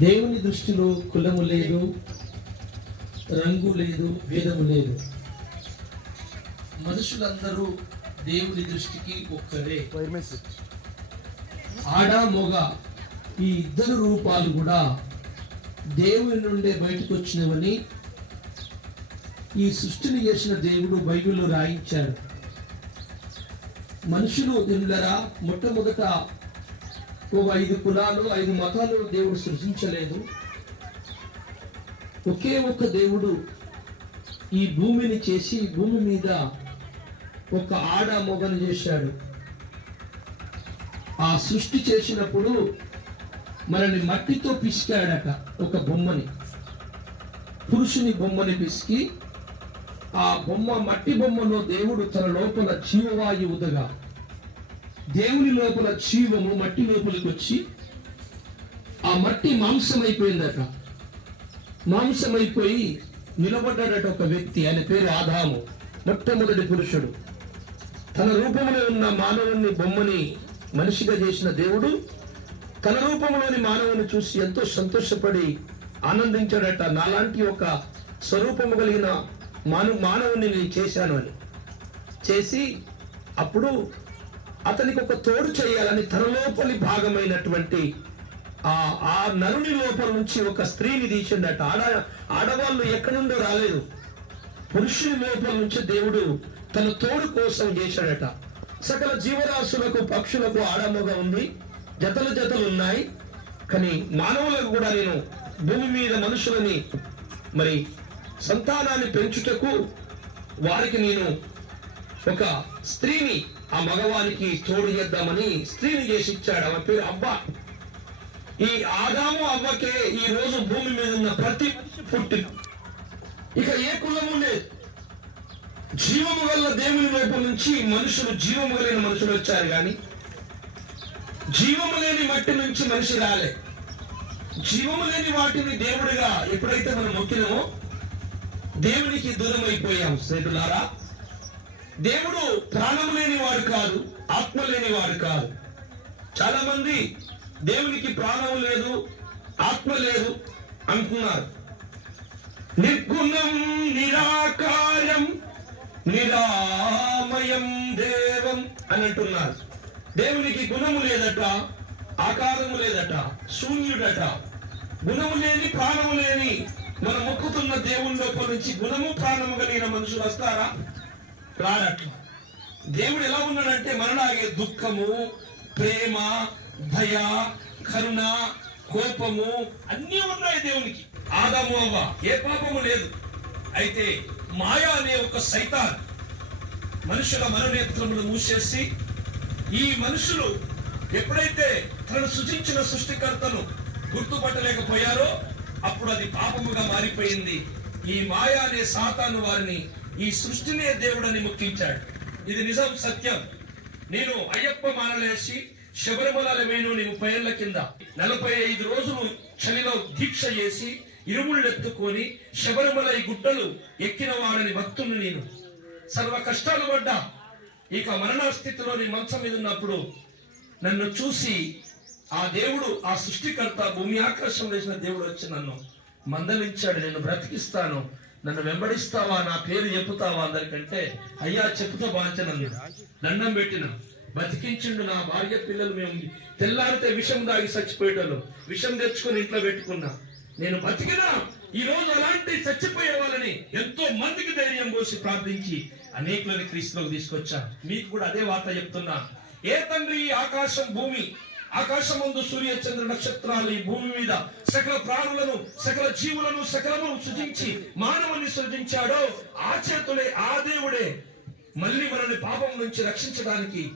దేవుని దృష్టిలో కులము లేదు రంగు లేదు భేదము లేదు. మనుషులందరూ దేవుని దృష్టికి ఒక్కరే. ఆడ మొగ ఈ ఇద్దరు రూపాలు కూడా దేవుని నుండే బయటకు వచ్చినవని ఈ సృష్టిని చేసిన దేవుడు బైబిల్లో రాయించాడు. మనుషులు దీనిలరా మొట్టమొదట ఓ ఐదు కులాలు ఐదు మతాలు దేవుడు సృజించలేదు. ఒకే ఒక్క దేవుడు ఈ భూమిని చేసి భూమి మీద ఒక ఆడ మొగను చేశాడు. ఆ సృష్టి చేసినప్పుడు మనని మట్టితో పిసికాడట ఒక బొమ్మని. పురుషుని బొమ్మని పిసికి ఆ బొమ్మ మట్టి బొమ్మలో దేవుడు తన లోపల జీవవాయువుదగా దేవుని లోపల జీవము మట్టి లోపలికి వచ్చి ఆ మట్టి మాంసమైపోయిందట. మాంసమైపోయి నిలబడ్డాడట ఒక వ్యక్తి ఆయన పేరు ఆదాము మొట్టమొదటి పురుషుడు. తన రూపంలో ఉన్న మానవుని బొమ్మని మనిషిగా చేసిన దేవుడు తన రూపంలోని మానవుని చూసి ఎంతో సంతోషపడి ఆనందించాడట. నాలాంటి ఒక స్వరూపము కలిగిన మాను మానవుని నేను చేశాను అని. చేసి అప్పుడు అతనికి ఒక తోడు చేయాలని తన లోపలి భాగమైనటువంటి ఆ ఆ నరుని లోపల నుంచి ఒక స్త్రీని తీసిండట. ఆడ ఆడవాళ్ళు ఎక్కడి నుండో రాలేదు. పురుషుని లోపల నుంచి దేవుడు తన తోడు కోసం చేశాడట. సకల జీవరాశులకు పక్షులకు ఆడమ్మగా ఉంది. జతలు జతలు ఉన్నాయి. కానీ మానవులకు కూడా నేను భూమి మీద మనుషులని మరి సంతానాన్ని పెంచుటకు వారికి నేను ఒక స్త్రీని ఆ మగవానికి తోడు చేద్దామని స్త్రీని చేసి ఇచ్చాడు ఆమె పేరు అబ్బా ఈ ఆదాము అవ్వకే ఈ రోజు భూమి మీద ఉన్న ప్రతి మనిషి పుట్టి ఇక ఏ కులము లేదు. జీవము గల దేవుని వైపు నుంచి మనుషులు జీవము లేని మనుషులు వచ్చారు కానీ జీవము లేని మట్టి నుంచి మనిషి రాలే. జీవము లేని వాటిని దేవుడిగా ఎప్పుడైతే మనం మొక్కినామో దేవునికి దూరం అయిపోయాం స్నేహితులారా దేవుడు ప్రాణం లేని వాడు కాదు ఆత్మ లేని వాడు కాదు. చాలా మంది దేవునికి ప్రాణం లేదు ఆత్మ లేదు అంటున్నారు. నిర్గుణం నిరాకారం నిరామయం దేవం అని అంటున్నారు. దేవునికి గుణము లేదట ఆకారము లేదట శూన్యుడట. గుణము లేని ప్రాణము లేని మనం మొక్కుతున్న దేవుని లోపల నుంచి గుణము ప్రాణము కలిగిన మనుషులు వస్తారా? రారట్లా దేవుడు ఎలా ఉన్నాడంటే మనలాగే దుఃఖము ప్రేమ దయ కరుణ కోపము అన్నీ ఉన్నాయి దేవునికి. ఆదమోవ అవ్వ ఏ పాపము లేదు. అయితే మాయా అనే ఒక సైతాన్ మనుషుల మనోనేత్రములు మూసేసి ఈ మనుషులు ఎప్పుడైతే తనను సృజించిన సృష్టికర్తను గుర్తుపట్టలేకపోయారో అప్పుడు అది పాపముగా మారిపోయింది. ఈ మాయ అనే సాతాను వారిని ఈ సృష్టినే దేవుడని ముక్తించాడు. ఇది నిజం సత్యం. నేను అయ్యప్ప మానలేసి శబరిమల వేణు ముప్పై ఏళ్ళ కింద నలభై ఐదు రోజులు చలిలో దీక్ష చేసి ఇరుముళ్ళెత్తుకొని శబరిమల ఈ గుడ్డలు ఎక్కిన వాడని భక్తుని నేను. సర్వ కష్టాలు పడ్డా. ఇక మరణ మంచం మీద ఉన్నప్పుడు నన్ను చూసి ఆ దేవుడు ఆ సృష్టికర్త భూమి ఆకాశం వేసిన దేవుడు వచ్చి నన్ను మందలించాడు. నేను బ్రతికిస్తాను. నన్ను వెంబడిస్తావా నా పేరు చెప్పుతావా అందరికంటే అయ్యా చెప్పుతో బాంచనన్ను దండం పెట్టిన. బతికించిండు నా భార్య పిల్లలు మేము. తెల్లారితే విషం దాగి చచ్చిపోయేటోళ్ళు. విషం తెచ్చుకొని ఇంట్లో పెట్టుకున్నా. నేను బతికినా ఈ రోజు అలాంటి చచ్చిపోయే వాళ్ళని ఎంతో మందికి ధైర్యం పోసి ప్రార్థించి అనేకులని క్రీస్తులకు తీసుకొచ్చా. మీకు కూడా అదే వార్త చెప్తున్నా. ఏ తండ్రి ఈ ఆకాశం భూమి ఆకాశమందు సూర్య చంద్ర నక్షత్రాలు ఈ భూమి మీద సకల ప్రాణులను సకల జీవులను సకలము సృజించి మానవుని సృజించాడో ఆ చేతుడే ఆ దేవుడే. మళ్ళీ మనల్ని పాపం నుంచి రక్షించడానికి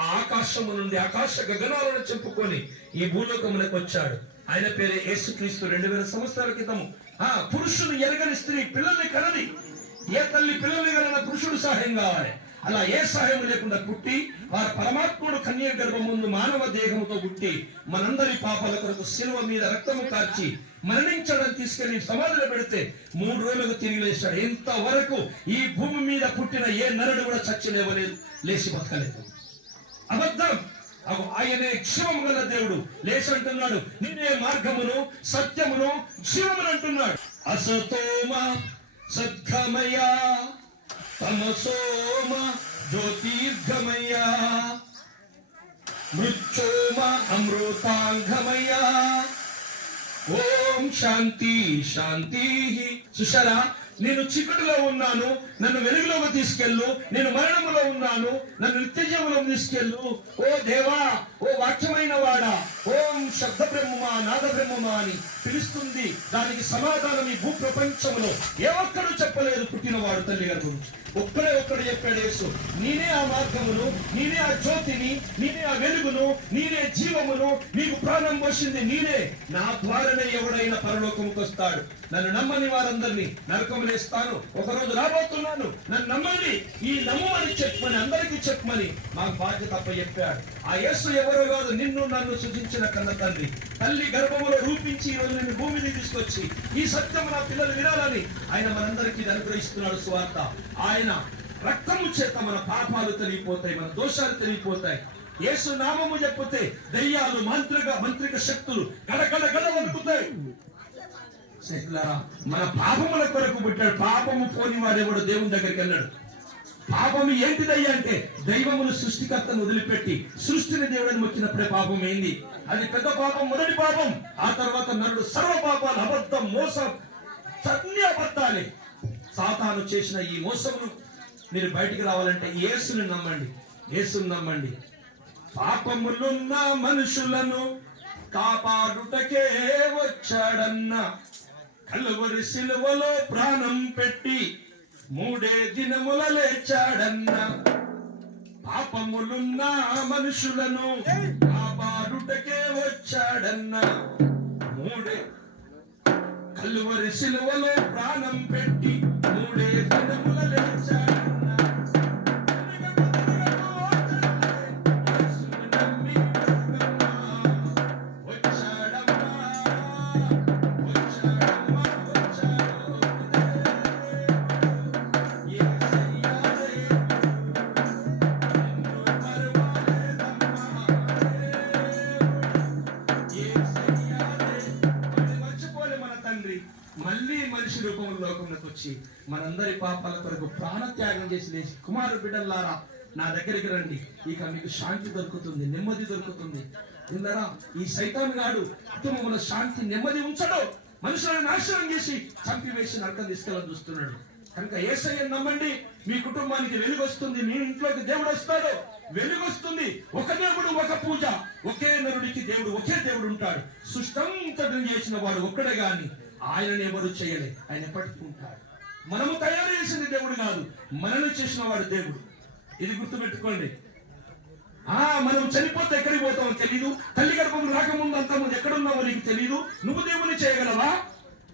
ఆ ఆకాశము నుండి ఆకాశ గగనాలను చెప్పుకొని ఈ భూలోకమునకు వచ్చాడు. ఆయన పేరే యేసుక్రీస్తు. రెండు వేల సంవత్సరాల క్రితము. ఆ పురుషుని ఎరగని స్త్రీ పిల్లల్ని కనది. ఏ తల్లి పిల్లల్ని కనన పురుషుడు సహాయం కావాలి అలా ఏ సహాయం లేకుండా పుట్టి వారు పరమాత్ముడు కన్య గర్భం ముందు మానవ దేహముతో పుట్టి మనందరి పాపాల కొరకు శిలువ మీద రక్తము కార్చి మరణించడం తీసుకెళ్ళి సమాధిలో పెడితే మూడు రోజులకు తిరిగి లేచాడు ఇంతవరకు ఈ భూమి మీద పుట్టిన ఏ నరుడు కూడా చచ్చి లేవలేదు లేచి బతకలేదు. అబద్ధం. ఆయనే క్షేమం గల దేవుడు. లేచి అంటున్నాడు నేనే మార్గమును సత్యమును జీవమును అంటున్నాడు. అసతోమ సద్గమయ తమసోమ మృత్యోమ అమృతాంగమయ ఓం శాంతి శాంతి. సుషరా నేను చీకటిలో ఉన్నాను నన్ను వెలుగులోకి తీసుకెళ్ళు నేను మరణములో ఉన్నాను నన్ను నిత్యజీవంలో తీసుకెళ్ళు. ఓ దేవా ఓ సత్యమైన వాడా ఓం శబ్ద బ్రహ్మమా నాద బ్రహ్మమా అని పిలుస్తుంది. దానికి సమాధానం ఈ భూ ప్రపంచంలో ఏ ఒక్కడు చెప్పలేదు పుట్టినవాడు తల్లి గారి గురించి ఒక్కడే ఒక్కడు చెప్పాడు యేసు నేనే ఆ మార్గమును నేనే ఆ జ్యోతిని నేనే ఆ వెలుగును నేనే జీవమును నీకు ప్రాణం పోసింది నేనే. నా ద్వారానే ఎవడైనా పరలోకముకు వస్తాడు. నన్ను నమ్మని వారందరినీ నరకములేస్తాను ఒకరోజు రాబోతున్నాను. నన్ను నమ్మండి ఈ నమ్మమని చెప్పమని అందరికీ చెప్పమని మాకు బాధ్యత తప్ప చెప్పాడు ఆ యేసు ఎవరో కాదు నిన్ను నన్ను సృజించిన కన్న తండ్రి తల్లి గర్భములో రూపించి ఈ రోజు భూమిని తీసుకొచ్చి ఈ సత్యము నా పిల్లలు వినాలని ఆయన మనందరికీ ఇది అనుగ్రహిస్తున్నాడు స్వార్థ ఆయన రక్తము చేత మన పాపాలు తొలగిపోతాయి మన దోషాలు తొలగిపోతాయి. యేసు నామము చెప్పితే దయ్యాలు మంత్రిక మంత్రిక శక్తులు గడగడ గడ వణుకుతాయి. మన పాపముల కొరకు పుట్టాడు. పాపము పోని వాడెవడు దేవుని దగ్గరికి వెళ్ళాడు. పాపము ఏంటిదయ్యా అంటే దైవమును సృష్టికర్తను వదిలిపెట్టి సృష్టిని దేవుడని వచ్చినప్పుడే పాపం ఏంది అది పెద్ద పాపం మొదటి పాపం. ఆ తర్వాత నరుడు సర్వ పాపాలు అబద్ధం మోసం అన్ని అబద్ధాలే. సాతాను చేసిన ఈ మోసమును మీరు బయటికి రావాలంటే యేసుని నమ్మండి. యేసుని నమ్మండి. పాపములున్న మనుషులను కాపాడుటకే వచ్చాడన్న కలువరి సిలువలో ప్రాణం పెట్టి మూడే దినముల లేచాడన్న. పాపములున్న మనుషులను కాపాడుటకే వచ్చాడన్న. మూడే కలువరి సిలువలో ప్రాణం పెట్టి మూడే వచ్చి మనందరి పాపాల కొరకు ప్రాణత్యాగం చేసి లేచి కుమారు బిడ్డల్లారా నా దగ్గరికి రండి. ఇక మీకు శాంతి దొరుకుతుంది నెమ్మది దొరుకుతుంది. విన్నారా ఈ సైతాన్ గాడు కుటుంబంలో శాంతి నెమ్మది ఉంచడు. మనుషులను నాశనం చేసి చంపివేసి నరకం తీసుకెళ్ళని చూస్తున్నాడు. కనుక ఏసయ్య నమ్మండి మీ కుటుంబానికి వెలుగు వస్తుంది మీ ఇంట్లోకి దేవుడు వస్తాడు. వెలుగు వస్తుంది ఒక దేవుడు ఒక పూజ. ఒకే నరుడికి దేవుడు ఒకే దేవుడు ఉంటాడు. సుష్టంతటం చేసిన వాడు ఒక్కడే గాని ఆయనని ఎవరు చేయలే ఆయన ఎప్పటికీ ఉంటాడు మనము తయారు చేసింది దేవుడు కాదు మనల్ని చేసిన వాడు దేవుడు. ఇది గుర్తుపెట్టుకోండి. ఆ మనం చనిపోతే ఎక్కడికి పోతామో తెలియదు తల్లి గర్భం రాకముందు అంత ముందు ఎక్కడున్నావో నీకు తెలియదు నువ్వు దేవుని చేయగలవా?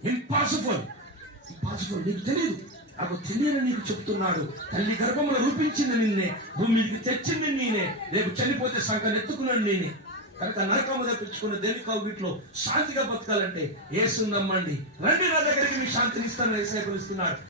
ఇంపాసిబుల్ ఇంపాసిబుల్ నీకు తెలియదు నాకు తెలియని నీకు చెప్తున్నాడు. తల్లి గర్భములో రూపించింది నిన్నే భూమికి తెచ్చింది నేనే రేపు చనిపోతే సంఘం ఎత్తుకున్నాను నేనే కనుక నరకము తెప్పించుకున్న దేని వీటిలో శాంతిగా బతకాలంటే ఏసు నమ్మండి. రండి నా దగ్గరికి మీ శాంతిని ఇస్తాను ఏసే పిలుస్తున్నాడు.